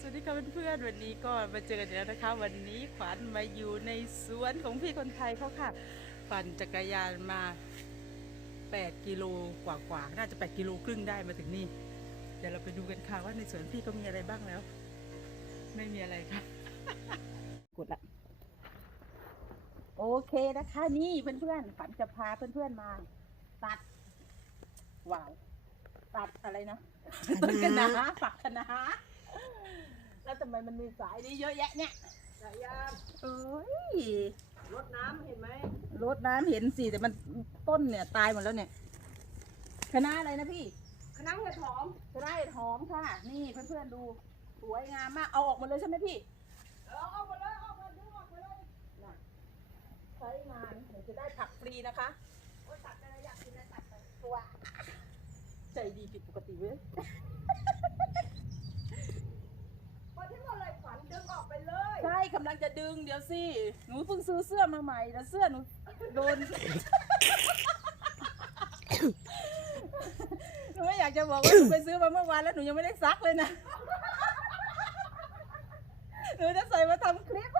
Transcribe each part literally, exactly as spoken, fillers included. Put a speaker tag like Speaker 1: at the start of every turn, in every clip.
Speaker 1: สวัสดีค่ะเพื่อนๆวันนี้ก็มาเจอกันอีกแล้วนะคะวันนี้ขวัญมาอยู่ในสวนของพี่คนไทยเขาค่ะปั่นจักรยานมาแปดกิโลกว่าๆน่าจะแปดกิโลครึ่งได้มาถึงนี่เดี๋ยวเราไปดูกันค่ะว่าในสวนพี่ก็มีอะไรบ้างแล้วไม่มีอะไรค่ะกดละโอเคนะคะนี่เพื่อนๆขวัญจะพาเพื่อนๆมาตัดว้าวตัดอะไรนะต้นคะน้าฝักคะน้าแล้วทำไมมันมีสายนี้เยอะแยะเนี่ยสายยางเอ้ยรดน้ำเห็นไหมรดน้ำเห็นสิแต่มันต้นเนี่ยตายหมดแล้วเนี่ยคะน้าอะไรนะพี่คะน้าเห็ดหอมคะน้าเห็ดหอมค่ะนี่เพื่อนๆดูสวยงามมากเอาออกหมดเลยใช่ไหมพี่เอาออกหมดเลยออกมาดูออกมาเลยนะใช้งานเดี๋ยวจะได้ผักฟรีนะคะโอ้ตัดอะไรอยากกินอะไรตัดไปตัวใจดีผิดปกติเว้ยใช่กำลังจะดึงเดี๋ยวสิหนูเพิ่งซื้อเสื้อมาใหม่แล้วเสื้อหนูโดน หนูไม่อยากจะบอกว่าหนูไปซื้อมาเมื่อวานแล้วหนูยังไม่ได้ซักเลยนะ หนูจะใส่มาทำคลิป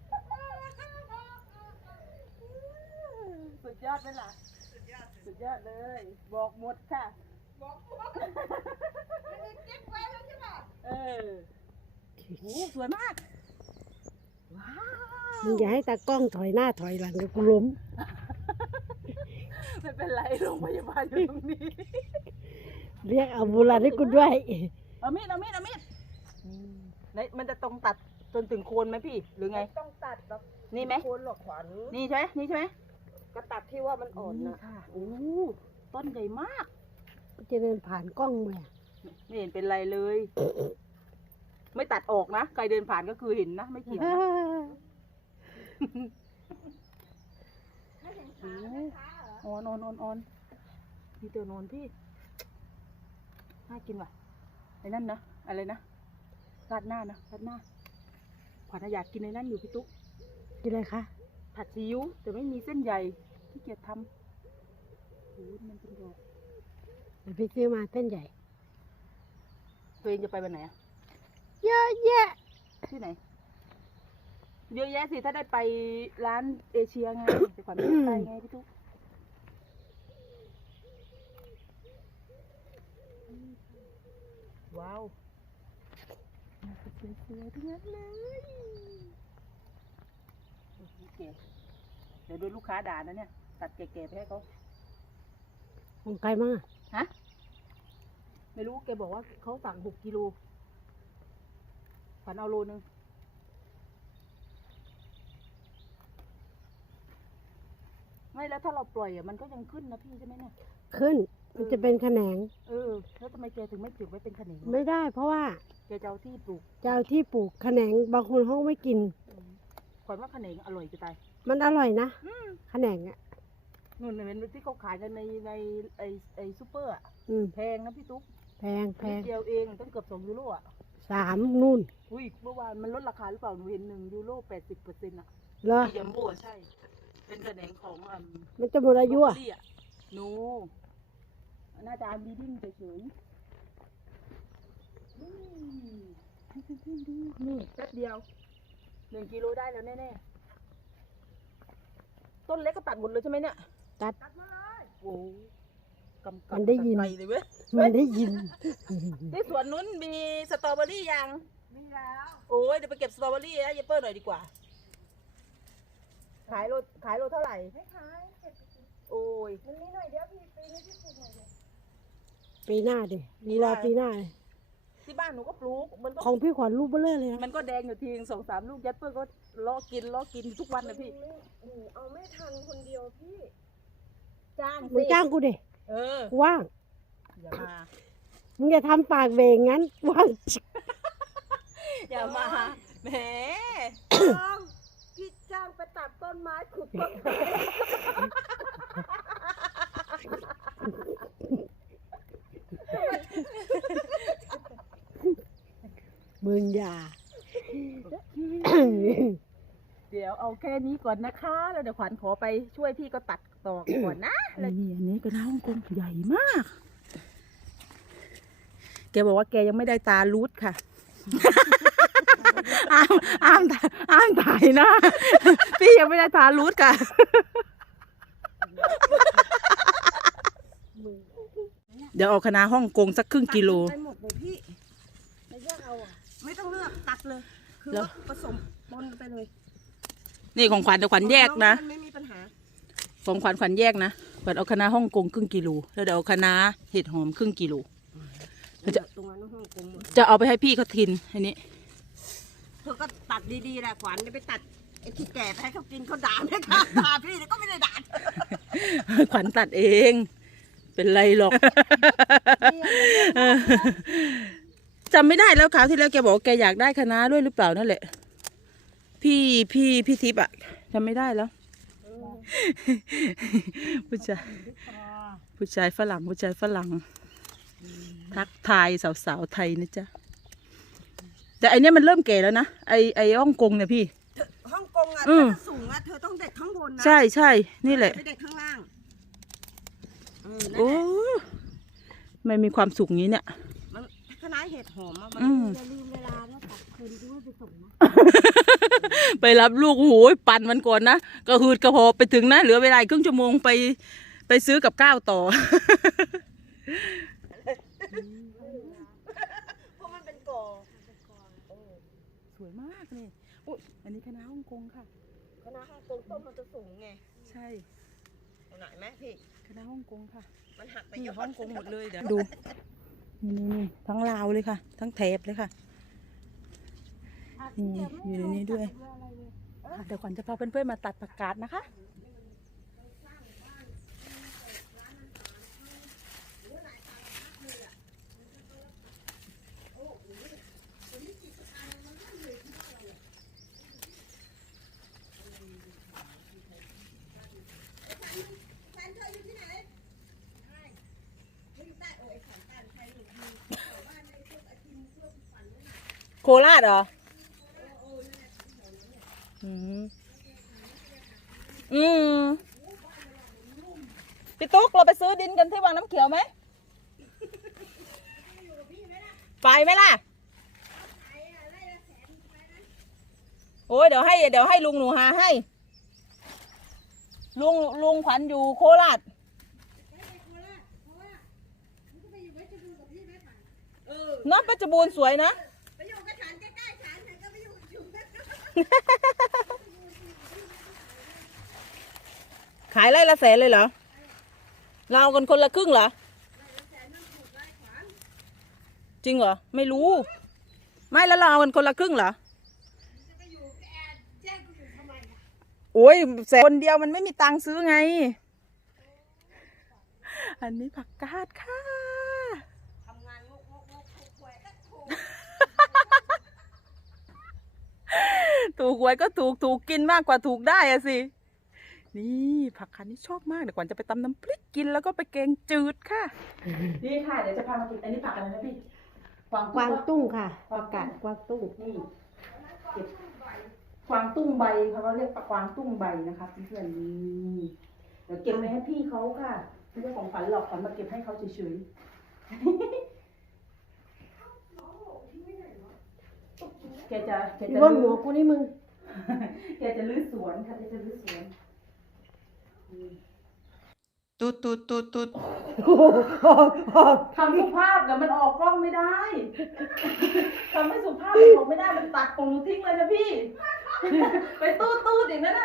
Speaker 1: สุดยอดไหมล่ะสุดยอดเลยบอกหมดค่ะบอกหมดไม่ได้เก็บไว้แล้วใช่ไหมเออโอ้สวยมากว้าว
Speaker 2: มึงอย่าให้ตากล้องถอยหน้าถอยหลังเดี๋ยวกูล้ม
Speaker 1: ไม่เป็นไรโรงพยาบาลอยู่ตรงนี้
Speaker 2: เรียกเอาบูราให้กูด้วย
Speaker 1: เอามีดเอามีดเอามีดนี่มันจะตรงตัดจนถึงโคนไหมพี่หรือไงต้องตัดแบบนี่ไหมโคนหรอกขวัญนี่ใช่ไหมนี่ใช่ไหมก็ตัดที่ว่ามันอ่อนนะโอ้ต้นใหญ่มาก
Speaker 2: จะเดินผ่านกล้องมา
Speaker 1: ไม่เห็นเป็นไรเลย ไม่ตัดออกนะใครเดินผ่านก็คือเห็นนะไม่เกี่ยวนะโอนโอนโอนโอนพี่เตือนโอนพี่น่ากินว่ะไอ้นั่นนะอะไรนะราดหน้านะราดหน้าขวัญอยากกินไอ้นั่นอยู่พี่ตุ๊ก
Speaker 2: กินอะไรคะ
Speaker 1: ผัดซีอิ๊วแต่ไม่มีเส้นใหญ่ที่เกียจทำโอ้มันเป็นดอก
Speaker 2: เดี๋ยวพี่ซื้อมาเส้นใหญ่
Speaker 1: ตัวเองจะไปวันไหนอะ
Speaker 2: เยอะแยะ
Speaker 1: ที่ไหนเยอะแยะสิถ้าได้ไปร้านเอเชียไงแต่ขวัญไม่ได้ไปไงพี่ตุ๊กว้าวสวยๆทั้งนั้นเลยโอเคเดี๋ยวโดนลูกค้าด่านะเนี่ยตัดแก่ๆไปให้เขา
Speaker 2: ของใครมั่ง
Speaker 1: ฮะไม่รู้แกบอกว่าเขาสั่งหกกิโลขวัญเอาโลนึงไม่แล้วถ้าเราปล่อยอ่ะมันก็ยังขึ้นนะพี่ใช่ไหมเนี่ย
Speaker 2: ขึ้นมันจะเป็นแขนง
Speaker 1: เออแล้วทำไมแกถึงไม่ปลูกไว้เป็นแขนง
Speaker 2: ไม่ได้เพราะว่า
Speaker 1: แกจะเอาที่ปลูก
Speaker 2: จะเอาที่ปลูกแขนงบางคนเขาไม่กิน
Speaker 1: ขวัญว่าแขนงอร่อยจะตาย
Speaker 2: มันอร่อยนะแขนงอ่ะ
Speaker 1: นู่นเห็นที่เขาขายกันในในไอไอซูเปอร์อ่ะแพงนะพี่ตุ๊ก
Speaker 2: แพงแพง
Speaker 1: เดียวเองต้องเกือบสองยูโรอ่ะ
Speaker 2: สามนู่น
Speaker 1: อุ้ยเมื่อวานมันลดราคาหรือเปล่าหนูเห็นหนึ่งยูโรแปดสิบเปอร์เซ็นต์อ่ะ
Speaker 2: เหรอ
Speaker 1: ยัมโบ้ใช่เป็นแขนงของอ่ะ
Speaker 2: มันจะหมดอายุอ่ะ
Speaker 1: หนูน่าจะมีดิ้งเฉยๆนี่แป๊บเดียวหนึ่งกิโลได้แล้วแน่ๆต้นเล็กก็ตัดหมดเลยใช่ไหมเนี่ย
Speaker 2: ตัด
Speaker 1: มาเลยโอ้กำกับ
Speaker 2: มันได้ยิน
Speaker 1: เลยเว้ย
Speaker 2: มันได้ยิน
Speaker 1: ที่สวนนู้นมีสตรอเบอรี่ยังมีแล้วโอ้ยเดี๋ยวไปเก็บสตรอเบอรี่นะเยเปิ้ลหน่อยดีกว่าขายโลขายโลเท่าไหร่ไม่ขายเก็บโอ้ยมันมีหน่อยเดียวพี่ปีนี้พี่ปลูกหน่อยเลย
Speaker 2: ปีหน้าดิมีรอปีหน้า
Speaker 1: ที่บ้านหนูก็ปลูกมัน
Speaker 2: ของพี่ขวัญลูกเบลเลอร์เลย
Speaker 1: มันก็แดงอยู่ทีสองสามลูกยัดเปิ้ลก็ล้อกินล้อกินทุกวันนะพี่
Speaker 3: เอาไม่ทันคนเดียวพี่
Speaker 1: จ้าง
Speaker 2: มึงจ้างกูดิ
Speaker 1: เออ
Speaker 2: ว่าง
Speaker 1: อย่ามา
Speaker 2: มึงอย่าทำปากเบงงั้นว่าง
Speaker 1: อย่ามาแหม
Speaker 3: จ้างพี่จ้างไปตัดต้นไม้ขุดต้นไม้
Speaker 2: มึงอย่า
Speaker 1: เดี๋ยวเอาแค่นี้ก่อนนะคะแล้วเดี๋ยวขวัญขอไปช่วยพี่ก็ตัดต่อก่อนนะแล้วนี่อันนี้ก็น้าฮ่องกงใหญ่มากแกบอกว่าแกยังไม่ได้ตาลูดค่ะอ้ามอ้ามอ้ามถ่ายนะพี่ยังไม่ได้ทารูทค่ะเดี๋ยวเอาคณะฮ่องกงสักครึ่งกิโล
Speaker 3: ไปหมดเลยพี่ไม่เลือกเอาอ่ะไม่ต้องเลือกตัดเลย คือ
Speaker 1: แล้ว
Speaker 3: ว่าผสมปนไปเลย
Speaker 1: นี่ของขวัญเดี๋ยวขวัญแยกนะ
Speaker 3: มันไม่มีปัญหา
Speaker 1: ของขวัญขวัญแยกนะขวัญเอาคณะฮ่องกงครึ่งกิโลแล้วเดี๋ยวเอาคณะเห็ดหอมครึ่งกิโล
Speaker 3: จะตรงนั้นห้องกลมหมด
Speaker 1: จะเอาไปให้พี่เขาทินอันนี้
Speaker 3: เธอก็ตัดดีๆแหละขวัญจะไปตัดไอ้ที่แก่ไปให้เขากินเขาด่าไม่ค่ะด่าพี่แต่ก็ไม่ได้ด่า
Speaker 1: ขวัญตัดเอง เป็นไรหรอกจำไม่ได้แล้วคราวที่แล้วแกบอกว่าแกอยากได้คณะด้วยหรือเปล่านั่นแหละ พี่พี่พี่ทิพย์อะจำไม่ได้แล้วผู้ชายผู้ชายฝรั่งผู้ชายฝรั่งทักทายสาวๆไทยนะจ๊ะแต่อันนี้มันเริ่มแก่แล้วนะไอไอฮ่องกงเนี่ยพี่
Speaker 3: ห้องกงอ่ะ
Speaker 1: อื
Speaker 3: ถ้าม จะสูงอ่ะเธอต้องเด็ดข้างบนนะ
Speaker 1: ใช่ใช่นี่แหละ
Speaker 3: ไม่เด็ดข้างล่างเออนั่น
Speaker 1: โอ้
Speaker 3: แหละ
Speaker 1: ไม่มีความสุขงี้เนี่ย
Speaker 3: มันคณะเห็ดหอมอ่ะมัน
Speaker 1: อืม
Speaker 3: อย่าลืมเวลานะตัดคืนด้วยไปส่งนะ
Speaker 1: ไปรับลูกโอ้โหปั่นมันก่อนนะก็หืดกระพอไปถึงนะเหลือเวลาอีกครึ่งชั่วโมงไปไปซื้อกับข้าวต่อ
Speaker 3: เพราะมันเป็นก่อ
Speaker 1: สวยมากนี่อุ้ยอันนี้คณะฮ่องกงค่ะ
Speaker 3: คณะห้องกงต้นมันจะสูงไง
Speaker 1: ใช่
Speaker 3: เอาไหนไหมพี่
Speaker 1: คณะฮ่องกงค่ะ
Speaker 3: มันหักไป
Speaker 1: นี่
Speaker 3: เยอะ
Speaker 1: ฮ่องกงหมดเลยเดี๋ยวดูนี่นี่นี่ทั้งลาวเลยค่ะ ทั้งแถบเลยค่ะนี่อยู่ในนี้ด้วยค่ะเดี๋ยวขวัญจะพาเพื่อนๆมาตัดผักกาดนะคะโคราชเหรออืมอืมพี่ตุ๊กเราไปซื้อดินกันที่วังน้ำเขียวไหมไปไหมล่ะโอ้ยเดี๋ยวให้เดี๋ยวให้ลุงหนูหาให้ลุงลุงขวัญอยู่โคราชน้องปัจจุบันสวยนะ
Speaker 3: ไปอยู่กับฉันใกล้ๆฉันฉันก็ไปอยู่อยู่
Speaker 1: ขายไร่ละแสนเลยเหรอ เราเอากันคนละครึ่งเหรอ จริงเหรอ ไม่รู้ ไม่แล้วเราเอากันคนละครึ่งเหรอ โอ้ยแสนคนเดียวมันไม่มีตังค์ซื้อไง อันนี้ผักกาดค่ะ
Speaker 3: ทำงานงกงกงกควยก็ถูก
Speaker 1: ถูกหวยก็ถูกถูกกินมากกว่าถูกได้อะสิ นี่ผักคันนี้ชอบมากเดี๋ยวก่อนจะไปตำน้ำพริกกินแล้วก็ไปแกงจืดค่ะ นี่ค่ะเดี๋ยวจะพามากินอันนี้ผักอะไรนะพี่ กวาง
Speaker 2: กวาง
Speaker 1: ตุ้ง
Speaker 2: ตุ้งค่ะประกาศกวางตุ้ง
Speaker 1: นี่เก็บกวางตุ้งใบเขาเรียกกวางตุ้งใบนะคะเพื่อนๆนี่เดี๋ยวเก็บไปให้พี่เขาค่ะไม่ใช่ของขวัญหรอกขวัญมาเก็บให้เขาเฉยๆ แกจะแก
Speaker 2: พี่
Speaker 1: จะ
Speaker 2: ว่าห
Speaker 1: ลื้
Speaker 2: ม
Speaker 1: อ
Speaker 2: วกกูนี่มึง
Speaker 1: แกจะลื้อสวนค่ะแกจะลื้อสวนตุดตุดตุดตุดทำสุภาพเดี๋ยวมันออกกล้องไม่ได้ทำให้สุภาพมันออกไม่ได้มันตัดของหนูทิ้งเลยนะพี่ ไปตู้ตู้อย่างนั้นน่ะ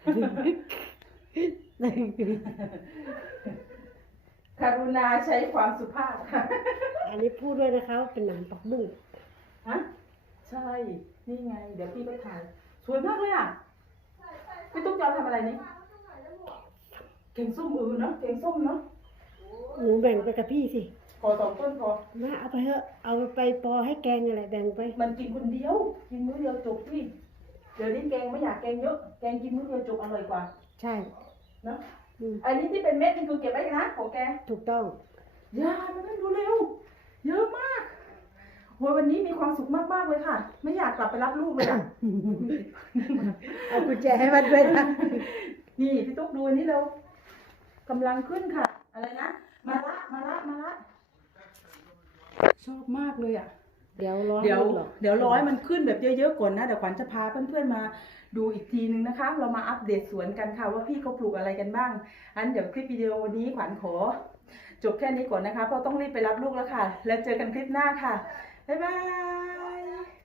Speaker 1: กรุณาใช้ความสุภาพค่ะ
Speaker 2: อันนี้พูดด้วยนะคะว่าเป็นหนังปักบุ้ง
Speaker 1: ฮะใช่นี่ไงเดี๋ยวพี่ไปถ่ายสวยมากเลยอ่ะพี่ตุ๊กจะเอาทำอะไรนี่แกงส้มเออเนาะแกงส้มเนาะ
Speaker 2: หนูแบ่งไปกับพี่สิ
Speaker 1: ขอสองต้นพอ
Speaker 2: มาเอาไปเถอะเอาไปปอให้แกงอะไรแบ่งไป
Speaker 1: มันกินคนเดียวกินมื้อเดียวจบพี่เดี๋ยวนี้แกงไม่อยากแกงเยอะแกงกินมื้อเดียวจบอร่อยกว่า
Speaker 2: ใช่
Speaker 1: เนาะ
Speaker 2: อืม
Speaker 1: อันนี้ที่เป็นเม็ดนี่คือเก็บไว้นะของแก
Speaker 2: ถูกต้อง
Speaker 1: ยามันนั่นดูเร็วเยอะมากโหยวันนี้มีความสุขมากๆเลยค่ะ ไม่อยากกลับไปรับลูกเลยอ่ะ
Speaker 2: เอากุญแจให้มันด้วยนะ
Speaker 1: นี่พี่ตุ๊กดูอันนี้เร็วกำลังขึ้นค่ะ อะไรนะมาละมาละมาละชอบมากเลยอ่ะ
Speaker 2: เดี๋ยวร้อน
Speaker 1: เดี๋ยว
Speaker 2: หรอก
Speaker 1: เดี๋ยวร้อยมันขึ้นแบบเยอะๆก่อนนะเดี๋ยวขวัญจะพาเพื่อนๆมาดูอีกทีนึงนะคะ เรามาอัปเดตสวนกันค่ะว่าพี่เขาปลูกอะไรกันบ้างอันเดี๋ยวคลิปวิดีโอวันนี้ขวัญขอจบแค่นี้ก่อนนะคะเพราะต้องรีบไปรับลูกแล้วค่ะ แล้วเจอกันคลิปหน้าค่ะบ๊ายบาย